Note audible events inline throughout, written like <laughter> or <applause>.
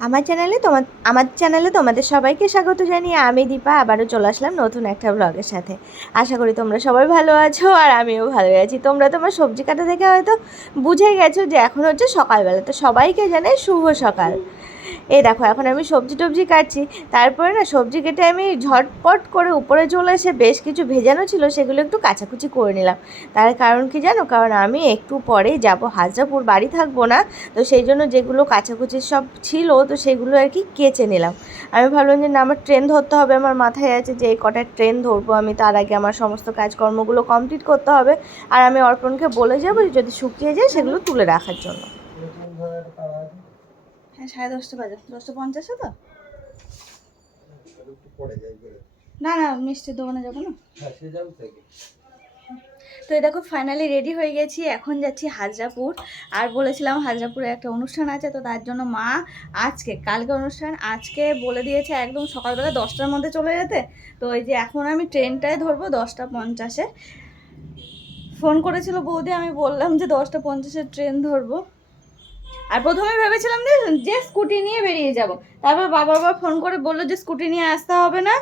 আমার চ্যানেলে তোমার আমার চ্যানেলে তোমাদের সবাইকে স্বাগত জানিয়ে আমি দীপা আবারও চলে আসলাম নতুন একটা ব্লগের সাথে। আশা করি তোমরা সবাই ভালো আছো আর আমিও ভালো আছি। তোমরা তোমার সবজি কাটা থেকে হয়তো বুঝে গেছো যে এখন হচ্ছে সকালবেলা। তো সবাইকে জানে শুভ সকাল। এই দেখো, এখন আমি সবজি টবজি কাটছি। তারপরে না, সবজি কেটে আমি ঝটপট করে উপরে চলে এসে বেশ কিছু ভেজানো ছিল, সেগুলো একটু কাচাকুচি করে নিলাম। তার কারণ কি জানো? কারণ আমি একটু পরে যাব, হাজরাপুর বাড়ি থাকব না, তো সেই জন্য যেগুলো কাচাকুচি সব ছিল, তো সেগুলো আর কি কেচে নিলাম। আমি ভাবলাম যে, না, আমার ট্রেন ধরতে হবে, আমার মাথায় আছে যে, এই কটা ট্রেন ধরবো, আমি তার আগে আমার সমস্ত কাজকর্মগুলো কমপ্লিট করতে হবে। আর আমি অর্পণকে বলে যাব যদি শুকিয়ে যায়, সেগুলো তুলে রাখার জন্য। সাড়ে দশটা বাজে। দশটা পঞ্চাশে তো? না না মিষ্টির দোকানে যাব না। তো এই দেখো ফাইনালি রেডি হয়ে গেছি। এখন যাচ্ছি হাজরাপুর। আর বলেছিলাম হাজরাপুরে একটা অনুষ্ঠান আছে তো তার জন্য মা আজকে কালকে অনুষ্ঠান আজকে বলে দিয়েছে একদম সকালবেলা দশটার মধ্যে চলে যেতে। তো এই যে এখন আমি ট্রেনটায় ধরবো দশটা পঞ্চাশে। ফোন করেছিল বৌদি আমি বললাম যে দশটা পঞ্চাশের ট্রেন ধরবো। আর প্রথমে ভেবেছিলাম যে যে স্কুটি নিয়ে বেরিয়ে যাব। তারপর বাবা বাবা ফোন করে বলল যে, স্কুটি নিয়ে আসতে হবে না,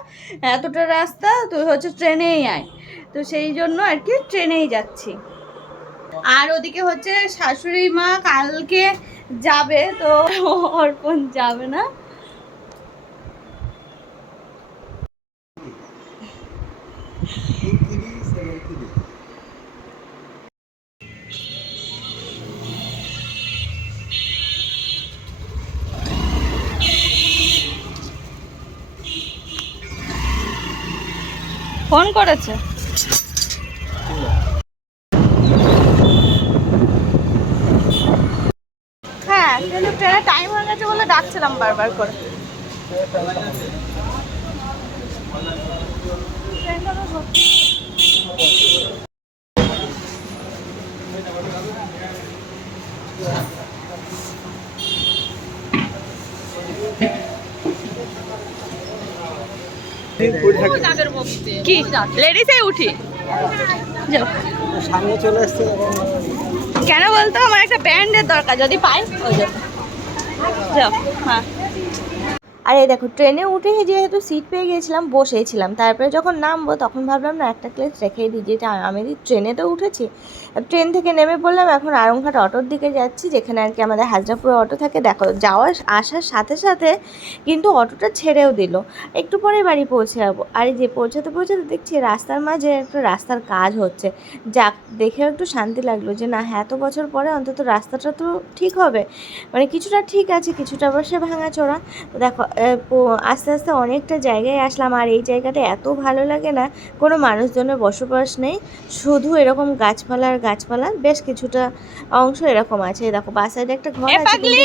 এতটা রাস্তা তুই হচ্ছে ট্রেনেই আয়। তো সেই জন্য আর কি ট্রেনেই যাচ্ছি। আর ওদিকে হচ্ছে শাশুড়ি মা কালকে যাবে, তো অর্পণ যাবে না। ফোন করেছে। হ্যাঁ টাইম হয়ে গেছে বলে ডাকছিলাম বারবার করে। কি? লেডিসে উঠি। সামনে চলে আসছে কেন বলতো? আমার একটা ব্যান্ডের দরকার, যদি পাই। ওই হ্যাঁ আর এই দেখো ট্রেনে উঠে যেহেতু সিট পেয়ে গিয়েছিলাম বসেছিলাম তারপরে যখন নামবো, তখন ভাবলাম, না, একটা ক্লাস রেখেই দিই, যেটা আমি ট্রেনে তো উঠেছি ট্রেন থেকে নেমে পড়লাম, এখন আরংঘাট অটোর দিকে যাচ্ছি, যেখানে আর কি আমাদের হাজরাপুর অটো থাকে। দেখো, যাওয়ার আসার সাথে সাথে কিন্তু অটোটা ছেড়েও দিল। একটু পরে বাড়ি পৌঁছে যাব আর, যে পৌঁছাতে পৌঁছাতে দেখছি রাস্তার মাঝে একটা রাস্তার কাজ হচ্ছে। যাক, দেখেও একটু শান্তি লাগল যে, না, এত বছর পরে অন্তত রাস্তাটা তো ঠিক হবে। মানে কিছুটা ঠিক আছে, কিছুটা আবার সে ভাঙাচোরা দেখো আস্তে আস্তে অনেকটা জায়গায় আসলাম, আর এই জায়গাটা এত ভালো লাগে না, কোনো মানুষজনের বসবাস নেই। শুধু এরকম গাছপালা আর গাছপালা বেশ কিছুটা অংশ এরকম আছে। দেখো বাস সাইডে একটা ঘর আছে কিন্তু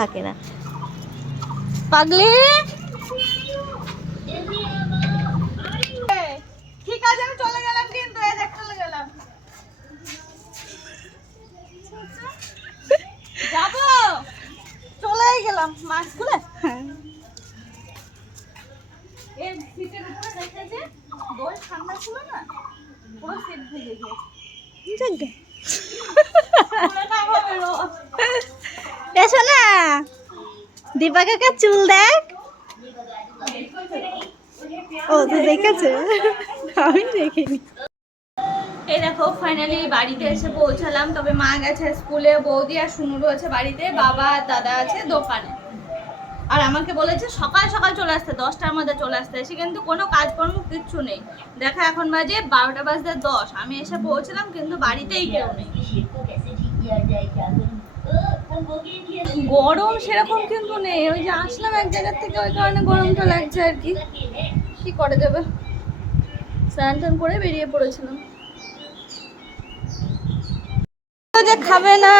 থাকে না। পাগলি ঠিক আছে আমি চলে গেলাম কিন্তু এই দেখ চলে গেলাম যাব চলেই গেলাম মাস্ক খুলে এই সিটের উপরে দেখে যে দই ঠান্ডা ছিল না পুরো সিট ভেঙে রোদ। এসো না দীপা কাকার চুল দেখ। ও, তো দেখেছে? আমি দেখিনি। এই দেখো ফাইনালি বাড়িতে এসে পৌঁছালাম। তবে মা গেছে স্কুলে, বৌদি আর সুনুরু আছে বাড়িতে, বাবা আর দাদা আছে দোকানে। আর আমাকে বলেছে সকাল সকাল চলে আসতে, দশটার মধ্যে চলে আসতে। এসে কিন্তু কোনো কাজকর্ম কিচ্ছু নেই। দেখা এখন বাজে বারোটা বাজতে দশ। আমি এসে পৌঁছলাম, কিন্তু বাড়িতেই কেউ নেই। গরম সেরকম কিন্তু নেই। ওই যে আসলাম এক জায়গার থেকে, ওই কারণে গরমটা লাগছে আর কি। কি করে যাবে? স্নান টান করে বেরিয়ে পড়েছিলাম। যে খাবে না,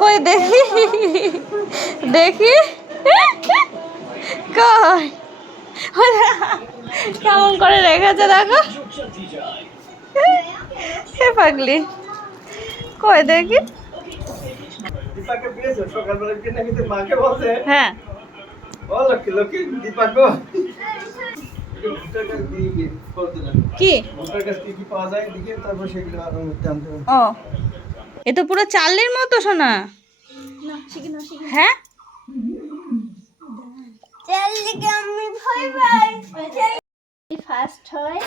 কই দেখি? দেখি? কই? কেমন করে রেখেছে দেখো। হে পাগলি। কই দেখি? হ্যাঁ। কি? ও। এ তো পুরো চালের মতো শোনা হ্যাঁ? ফার্স্ট হয়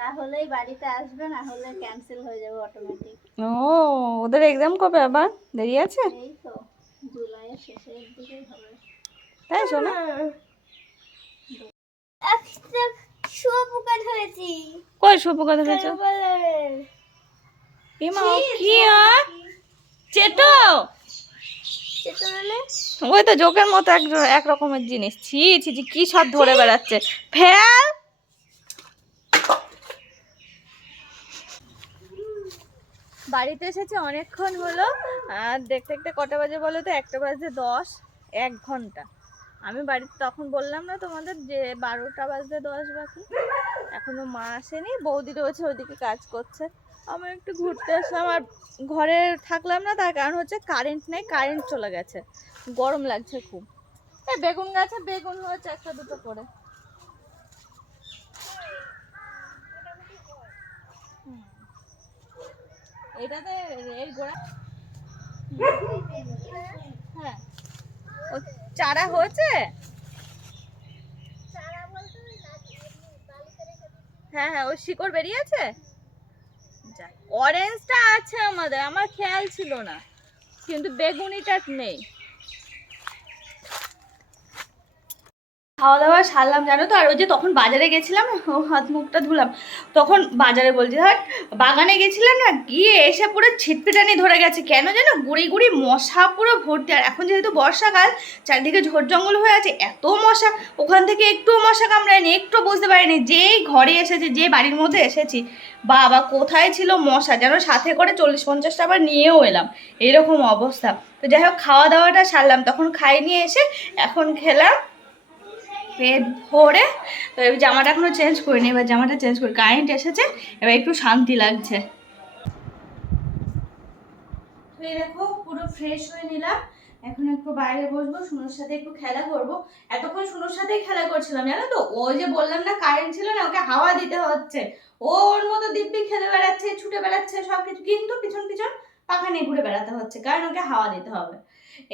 তাহলেই বাড়িতে আসবে না হলে ক্যান্সেল হয়ে যাবে অটোমেটিক ও ওদের এক্সাম কবে আবার? দেরি আছে? এই তো জুলাইয়ের শেষের দিকেই হবে। তাই শোনা। শুয়োপোকা ধরেছি কই শুভকার ধরেছ এমা কি আর চেটো সেটা ওই তো জোকের মতো এক এক রকমের জিনিস। ছি ছি ছি কি সব ধরে বেড়াচ্ছে? ফেল! বাড়িতে এসেছে অনেকক্ষণ হলো। আর দেখতে দেখতে কটা বাজে বলো তো? একটা বাজে দশ এক ঘণ্টা। আমি বাড়িতে তখন বললাম না তোমাদের যে বারোটা বাজতে দশ বাকি। এখনও মা আসেনি। বৌদি রয়েছে ওইদিকে কাজ করছে। আমি একটু ঘুরতে আসলাম আর ঘরে থাকলাম না, তার কারণ হচ্ছে কারেন্ট নেই কারেন্ট চলে গেছে। গরম লাগছে খুব। এই বেগুন গাছে বেগুন হয়েছে একটা দুটো করে। এটাতে হ্যাঁ। ও চারা হয়েছে? হ্যাঁ হ্যাঁ ওই শিকড় বেরিয়েছে? অরেঞ্জটা আছে আমাদের আমার খেয়াল ছিল না। কিন্তু বেগুনিটা নেই। খাওয়া দাওয়া সারলাম, জানো তো? আর ওই যে তখন বাজারে গেছিলাম হাত মুখটা ধুলাম, তখন বাজারে বলছি, ধর, বাগানে গেছিলাম না, গিয়ে এসে পুরো ছিটপিটানি ধরে গেছে। কেন জানো গুড়ি গুড়ি মশা পুরো ভর্তি। আর এখন যেহেতু বর্ষাকাল, চারদিকে ঝোড় জঙ্গল হয়ে আছে, এত মশা। ওখান থেকে একটু মশা কামড়ায়নি, একটু বুঝতে পারিনি। যেই ঘরে এসেছি, যে বাড়ির মধ্যে এসেছি, বাবা কোথায় ছিল মশা? যেন সাথে করে চল্লিশ পঞ্চাশটা আবার নিয়েও এলাম। এরকম অবস্থা। তো যাই হোক খাওয়া দাওয়াটা সারলাম। তখন খাই নিয়ে এসে, এখন খেলাম। পেট ভরে, তো এবার জামাটা এখনও চেঞ্জ করিনি, এবার জামাটা চেঞ্জ করি। কারেন্ট এসেছে, এবার একটু শান্তি লাগছে। তো এই দেখো, পুরো ফ্রেশ হয়ে নিলাম। এখন একটু বাইরে বসবো, সুনোর সাথে একটু খেলা করব। এতক্ষণ সুনোর সাথেই খেলা করছিলাম, জানো তো? ও যে বললাম না কারেন্ট ছিল না, ওকে হাওয়া দিতে হচ্ছে। ও ওর মতো দিব্যি খেলে বেড়াচ্ছে, ছুটে বেড়াচ্ছে সব কিছু কিন্তু পিছন পিছন পাখা নিয়ে ঘুরে বেড়াতে হচ্ছে, কারণ ওকে হাওয়া দিতে হবে।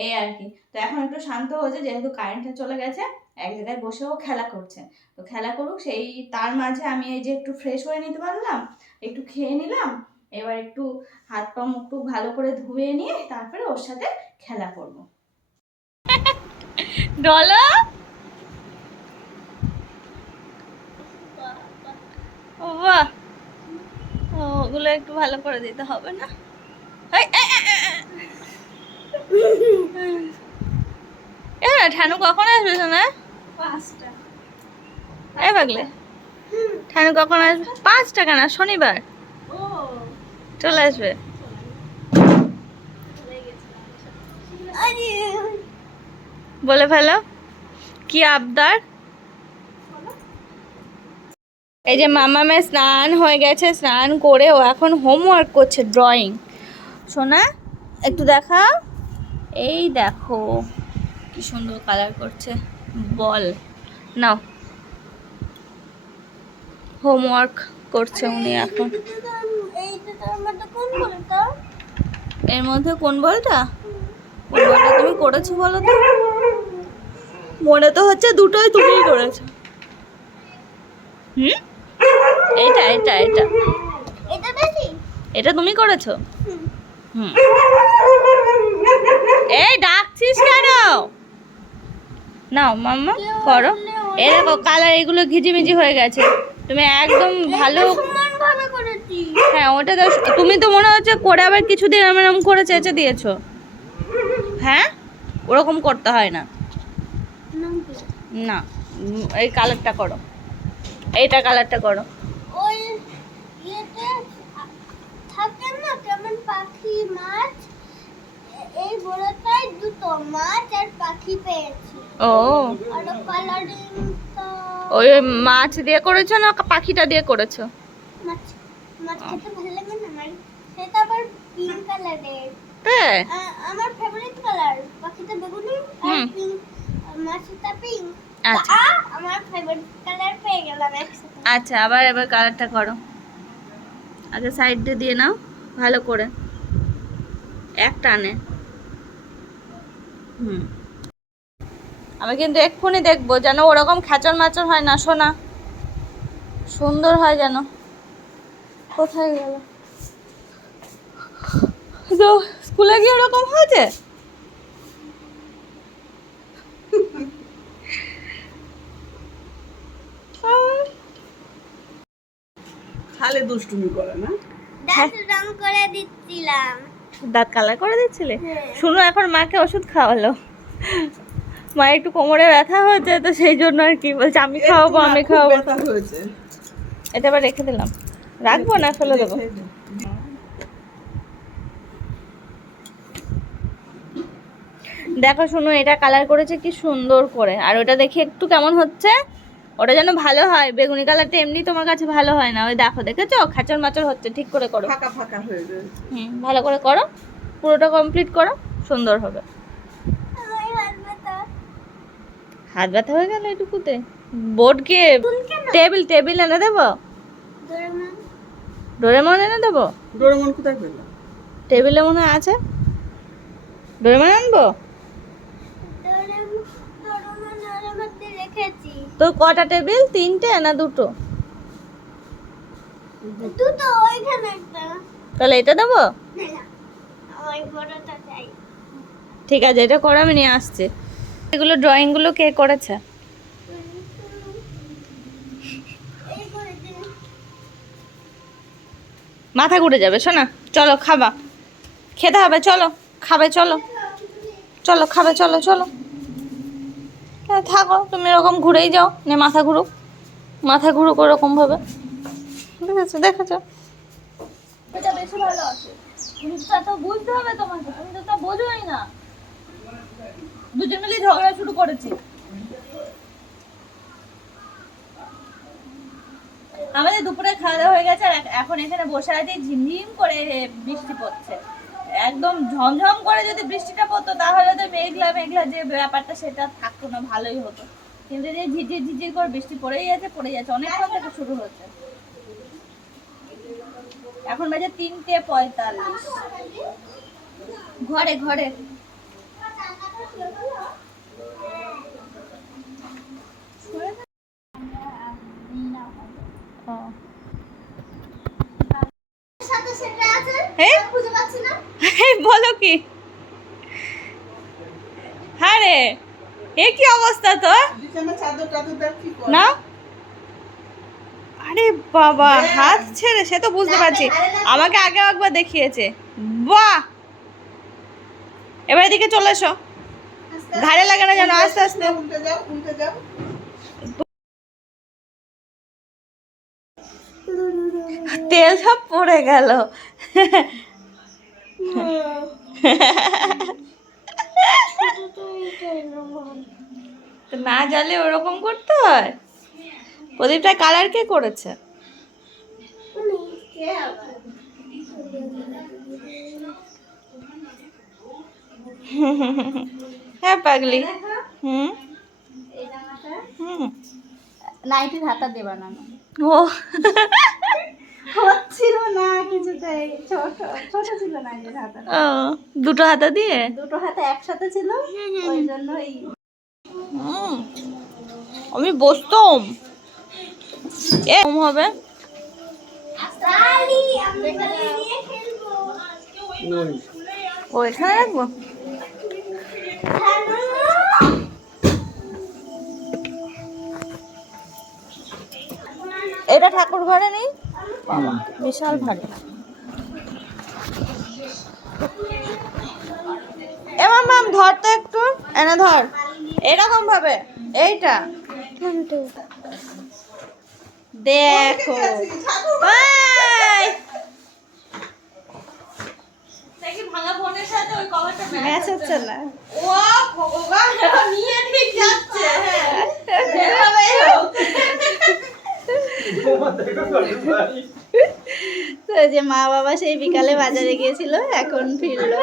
এই আর কি। তো এখন একটু শান্ত হয়েছে যেহেতু কারেন্টটা চলে গেছে। এক জায়গায় বসেও খেলা করছে। তো খেলা করুক সেই তার মাঝে আমি এই যে একটু ফ্রেশ হয়ে নিতে পারলাম একটু খেয়ে নিলাম এবার একটু হাত পা মুখ টুক ভালো করে ধুয়ে নিয়ে তারপরে ওর সাথে খেলা করব। <laughs> ডলো? ও বাহ ও, ওগুলো একটু ভালো করে দিতে হবে না? না <laughs> ঠানু কখন আসবে শোনা? পাঁচটা। এই পাগলে। ঠানু কখন আসবে? পাঁচ টাকা না শনিবার চলে আসবে। বলে ফেলো। কি আবদার? এই যে মামা মে স্নান হয়ে গেছে স্নান করে ও এখন হোমওয়ার্ক করছে ড্রয়িং সোনা একটু দেখাও। এই দেখো কি সুন্দর কালার করছে। বল। নাও। হোমওয়ার্ক করছে উনি এখন। এর মধ্যে কোন বলটা? কোন বলটা তুমি করেছ বলো তো? মনে তো হচ্ছে দুটোই তুমিই করেছ। হুম? এটা এটা এটা। বেশি? এটা তুমি করেছ? হুম। এই ডাকছিস কেন? নাও মাম্মা করো। এই দেখো কালার এগুলো ঘিজিমিজি হয়ে গেছে। তুমি একদম ভালো হ্যাঁ ওটা তো তুমি তো মনে হচ্ছে করে আবার কিছুদিন এরম এরম করে চেঁচে দিয়েছ। হ্যাঁ? ওরকম করতে হয় না। না এই কালারটা করো। এইটা কালারটা করো। ওই ইয়েতে থাকে না কেমন পাখি মাছ? এই বড়টাই দুটো মাছ আর পাখি পেয়েছি। ও। তো ওই মাছ দিয়ে করেছ না পাখিটা দিয়ে করেছ? মাছ মাছ খেতে ভালো লাগে না আমার? সেটা আবার পিঙ্ক কালারের হ্যাঁ। আমার ফেভারিট কালার পাখিটা বেগুনি আর হুম। পিঙ্ক মাছটা পিঙ্ক আচ্ছা। আমার ফেভারিট কালার পেয়ে গেলাম একসাথে। আচ্ছা আবার এবার কালারটা করো। আগে সাইড দিয়ে দিয়ে নাও। ভালো করে। এক টানে হুম। আমি কিন্তু এক্ষুনি দেখব যেন ওরকম খ্যাচর মাচর হয় না শোনা সুন্দর হয় যেন। কোথায় গেল? তো স্কুলে গিয়ে ওরকম হয়েছে? খালে দুষ্টুমি করে না? দাঁত রং করে দিচ্ছিলাম। দাঁত কালার করে দিচ্ছিলে? হ্যাঁ। শুনো এখন মাকে ওষুধ খাওয়ালো। মা একটু কোমরে ব্যথা হয়েছে তো সেই জন্য আর কি বলছে আমি খাওয়াবো আমি খাওয়াবো। ব্যথা হয়েছে। এটা আবার রেখে দিলাম। রাখব না ফেলে দেবো। দেখো শুনো এটা কালার করেছে কি সুন্দর করে। আর ওটা দেখে একটু কেমন হচ্ছে? ওটা যেন ভালো হয়। বেগুনি কালারটা এমনি তোমার কাছে ভালো হয় না। ওই দেখো দেখেছ? খাচর মাচর হচ্ছে ঠিক করে করো। ফাঁকা ফাঁকা হয়ে যায়। হুম ভালো করে করো। পুরোটা কমপ্লিট করো সুন্দর হবে। হাত ব্যথা হয়ে গেল এটুকুতে? বোর্ডকে টেবিল টেবিল এনে দেবো? ডোরেমন। ডোরেমন এনে দেবো? ডোরেমন কোথায় টেবিলে মনে হয় আছে। ডোরেমন আনব ডোরেমন ডোরেমন ওর মধ্যে তোর কটা টেবিল? তিনটে না দুটো? তাহলে এটা দেবো? ঠিক আছে এটা করে আমি নিয়ে আসছি। এগুলো ড্রয়িংগুলো কে করেছে? মাথা ঘুরে যাবে শোনা। চলো খাবা। খেতে হবে চলো। খাবে চলো। চলো খাবে চলো চলো। থাকো, তুমি এরকম ঘুরেই যাও, নে মাথা ঘুরুক। মাথা ঘুরুক ওরকম ভাবে। দেখেছ দেখেছ? এটা বেশি ভালো তো বুঝতে হবে তোমাকে, তুমি তো বোঝোই না। দুজন ঝগড়া শুরু করেছি। আমাদের দুপুরে খাওয়া দাওয়া হয়ে গেছে, আর এখন এখানে বসে আছে, ঝিমঝিম করে বৃষ্টি পড়ছে। একদম ঝমঝম করে যদি বৃষ্টিটা পড়তো, তাহলে তো মেঘলা মেঘলা যে ব্যাপারটা সেটা থাকতো না, ভালোই হতো। কিন্তু যে ঝিঝির ঝিঝির করে বৃষ্টি পড়েই আছে পড়ে যাচ্ছে অনেকক্ষণ থেকে শুরু হচ্ছে এখন বাজে তিনটে পঁয়তাল্লিশ। ঘরে ঘরে ও। সাথে সেটা আছে হ্যাঁ? না। বলো কি? হ্যাঁ রে এ কি অবস্থা করে। না? আরে বাবা হাত ছেড়ে সে তো বুঝতে পারছি। আমাকে আগে একবার দেখিয়েছে। বাহ! এবার এদিকে চলে এসো। ঘাড়ে লাগে না যেন আস্তে আস্তে। তেল সব পড়ে গেল। না জ্বালে ওরকম করতে হয়? প্রদীপটা কালার কে করেছে? হ্যাঁ পাগলি। হুম? হুম। নাইটির হাতা দেবা না। ও। হচ্ছিল না কিছুতেই। ছোট ছোট ছিল নাইটির হাতা ও, দুটো হাতা দিয়ে? দুটো হাতে একসাথে ছিল ওই আমি বসতাম। হবে? ও এখানে রাখব? এটা ঠাকুর ঘরে নেই? বিশাল ভারী এমন ম্যাম ধর তো একটু। এনে ধর। এরকম ভাবে। এইটা। দেখো। ভাঙা ফোনের সাথে ওই কভারটা ম্যাচ হচ্ছে না। ও ভগবান নিয়ে ঠিক যাচ্ছে <laughs> হ্যাঁ যেভাবেই হোক। তো যে মা বাবা সেই বিকালে বাজারে গিয়েছিল এখন ফিরলো।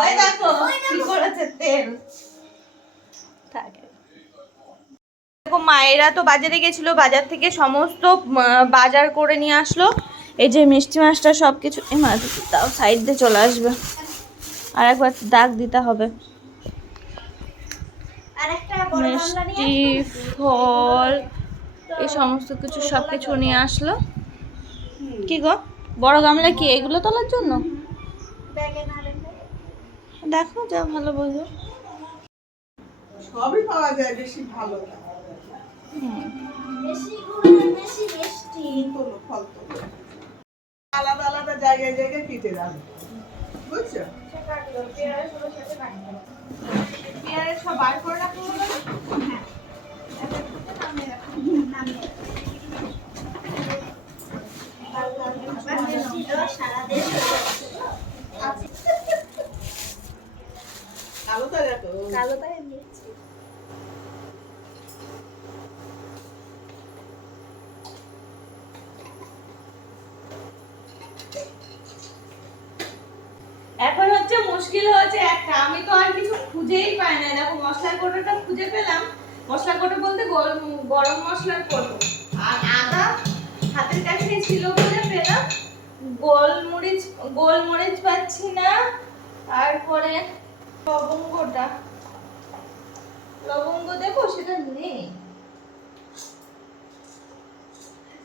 ওই দেখো কি করেছে তেল। থাকে। দেখো মায়েরা তো বাজারে গেছিল বাজার থেকে সমস্ত বাজার করে নিয়ে আসলো। এই যে মিষ্টি মাছটা সব কিছু এই মাছ তাও সাইড দিয়ে চলে আসবে। আর একবার দাগ দিতে হবে। মিষ্টি ফল এই সমস্ত কিছু সব কিছু নিয়ে আসলো। কি গো? বড় গামলা কি এগুলো তোলার জন্য? ব্যাগে না রেখে দেখো যা ভালো বোঝো। সবই পাওয়া যায় বেশি ভালো তোলো আলাদা আলাদা জায়গায় জায়গায় পিঠে যাবে বুঝছ পেয়ারের সব বার করে রাখো বলো না? সারা দেশ আলাদা দেখো কালোটাই নিচ্ছি এখন হচ্ছে মুশকিল হয়েছে একটা আমি তো আর কিছু খুঁজেই পাই না। দেখো, মশলার কোটোটা খুঁজে পেলাম। মশলা কোটো বলতে গরম গরম মশলার কোটো। আর আদা হাতের কাছে ছিল বলে পেলাম। গোলমরিচ গোলমরিচ পাচ্ছি না। তারপরে লবঙ্গটা। লবঙ্গ দেবো সেটা নেই।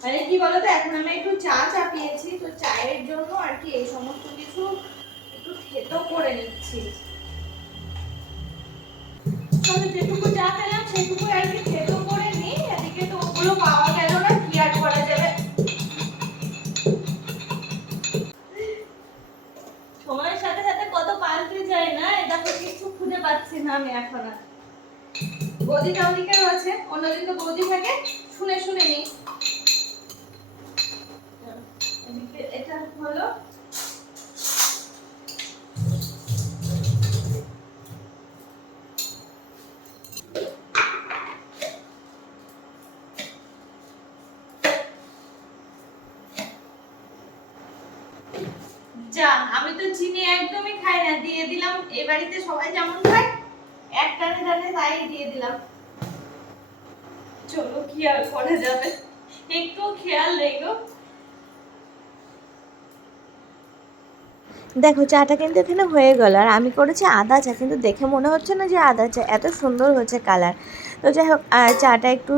মানে কি বলতো, এখন আমি একটু চা চাপিয়েছি, তো চায়ের জন্য আর কি এই সমস্ত কিছু একটু থেতো করে নিচ্ছি। তো সময়ের সাথে সাথে কত পাল্টে যায় না, এটা কিছু খুঁজে পাচ্ছি না আমি এখন আর। বৌদিটা ওদিকে রয়েছে, অন্যদিন তো বৌদি থাকে, শুনে শুনে নিই। যা, আমি তো চিনি একদমই খাই না, দিয়ে দিলাম। এ বাড়িতে সবাই যেমন খায়, এক টানে টানে তাই দিয়ে দিলাম। চলো, কি আর করা যাবে? একটু খেয়াল দেখো, চাটা কিন্তু এখানে হয়ে গেল, আর আমি করেছি আদা চা, কিন্তু দেখে মনে হচ্ছে না যে আদা চা এত সুন্দর হচ্ছে কালার তো যাই হোক চাটা একটু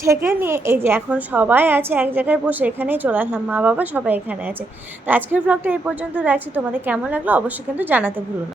ছেঁকে নিয়ে এই যে এখন সবাই আছে এক জায়গায় বসে এখানেই চলে আসলাম, মা বাবা সবাই এখানে আছে। তো আজকের ব্লগটা এই পর্যন্ত রাখছি। তোমাদের কেমন লাগল অবশ্যই কিন্তু জানাতে ভুলো না।